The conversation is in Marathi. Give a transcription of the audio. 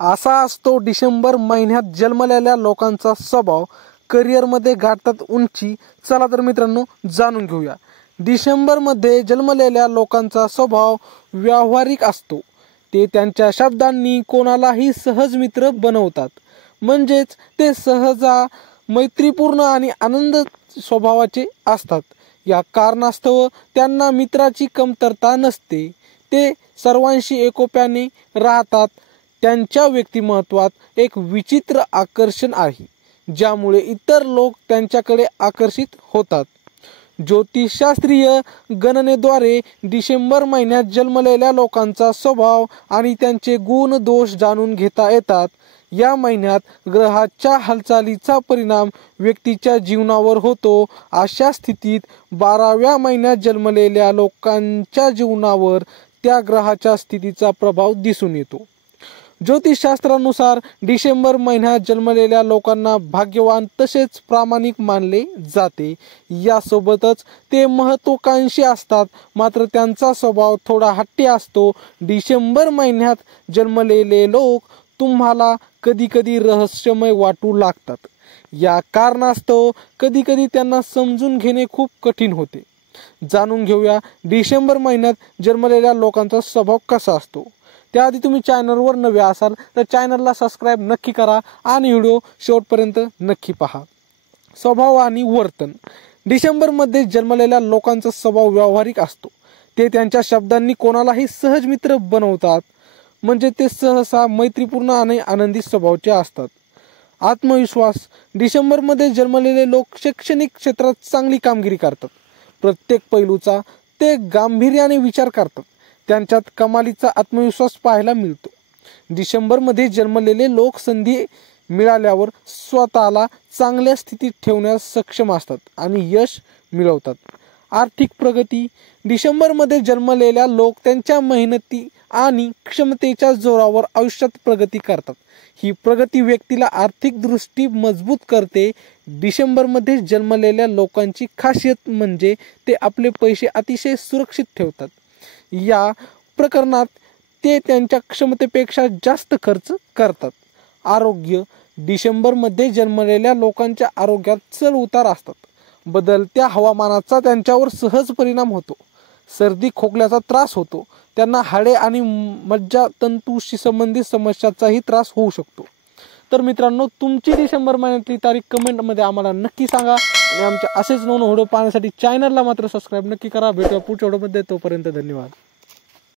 असा असतो डिसेंबर महिन्यात जन्मलेल्या लोकांचा स्वभाव. करिअरमध्ये गाठतात उंची. चला तर मित्रांनो जाणून घेऊया. डिसेंबरमध्ये जन्मलेल्या लोकांचा स्वभाव व्यावहारिक असतो. ते त्यांच्या शब्दांनी कोणालाही सहज मित्र बनवतात. म्हणजेच ते सहजा मैत्रीपूर्ण आणि आनंद स्वभावाचे असतात. या कारणास्तव त्यांना मित्राची कमतरता नसते. ते सर्वांशी एकोप्याने राहतात. त्यांच्या व्यक्तिमत्वात एक विचित्र आकर्षण आहे, ज्यामुळे इतर लोक त्यांच्याकडे आकर्षित होतात. ज्योतिषशास्त्रीय गणनेद्वारे डिसेंबर महिन्यात जन्मलेल्या लोकांचा स्वभाव आणि त्यांचे गुण दोष जाणून घेता येतात. या महिन्यात ग्रहाच्या हालचालीचा परिणाम व्यक्तीच्या जीवनावर होतो. अशा स्थितीत 12व्या महिन्यात जन्मलेल्या लोकांच्या जीवनावर त्या ग्रहाच्या स्थितीचा प्रभाव दिसून येतो. ज्योतिषशास्त्रानुसार डिसेंबर महिन्यात जन्मलेल्या लोकांना भाग्यवान तसेच प्रामाणिक मानले जाते. यासोबतच ते महत्त्वाकांक्षी असतात, मात्र त्यांचा स्वभाव थोडा हट्टी असतो. डिसेंबर महिन्यात जन्मलेले लोक तुम्हाला कधीकधी रहस्यमय वाटू लागतात. या कारणास्तव कधीकधी त्यांना समजून घेणे खूप कठीण होते. जाणून घेऊया डिसेंबर महिन्यात जन्मलेल्या लोकांचा स्वभाव कसा असतो. त्याआधी तुम्ही चॅनलवर नवे असाल तर चॅनलला सबस्क्राईब नक्की करा आणि व्हिडिओ शेवटपर्यंत नक्की पहा. स्वभाव आणि वर्तन. डिसेंबरमध्ये जन्मलेल्या लोकांचा स्वभाव व्यावहारिक असतो. ते त्यांच्या शब्दांनी कोणालाही सहज मित्र बनवतात. म्हणजे ते सहसा मैत्रीपूर्ण आणि आनंदी स्वभावाचे असतात. आत्मविश्वास. डिसेंबरमध्ये जन्मलेले लोक शैक्षणिक क्षेत्रात चांगली कामगिरी करतात. प्रत्येक पैलूचा ते गांभीर्याने विचार करतात. त्यांच्यात कमालीचा आत्मविश्वास पाहायला मिळतो. डिसेंबरमध्ये जन्मलेले लोक संधी मिळाल्यावर स्वतःला चांगल्या स्थितीत ठेवण्यास सक्षम असतात आणि यश मिळवतात. आर्थिक प्रगती. डिसेंबरमध्ये जन्मलेल्या लोक त्यांच्या मेहनती आणि क्षमतेच्या जोरावर आयुष्यात प्रगती करतात. ही प्रगती व्यक्तीला आर्थिक दृष्टी मजबूत करते. डिसेंबरमध्ये जन्मलेल्या लोकांची खासियत म्हणजे ते आपले पैसे अतिशय सुरक्षित ठेवतात. या प्रकरणात ते त्यांच्या क्षमतेपेक्षा जास्त खर्च करतात. आरोग्य. डिसेंबरमध्ये जन्मलेल्या लोकांच्या आरोग्यात चढ उतार असतात. बदलत्या हवामानाचा त्यांच्यावर सहज परिणाम होतो. सर्दी खोकल्याचा त्रास होतो. त्यांना हाडे आणि मज्जातंतूशी संबंधित समस्यांचाही त्रास होऊ शकतो. तर मित्रांनो, तुमची डिसेंबर महिन्यातली तारीख कमेंटमध्ये आम्हाला नक्की सांगा आणि आमच्या असेच नवीन व्हिडिओ पाहण्यासाठी चॅनलला मात्र सबस्क्राईब नक्की करा. भेटूया पुढच्या व्हिडिओमध्ये. तोपर्यंत धन्यवाद.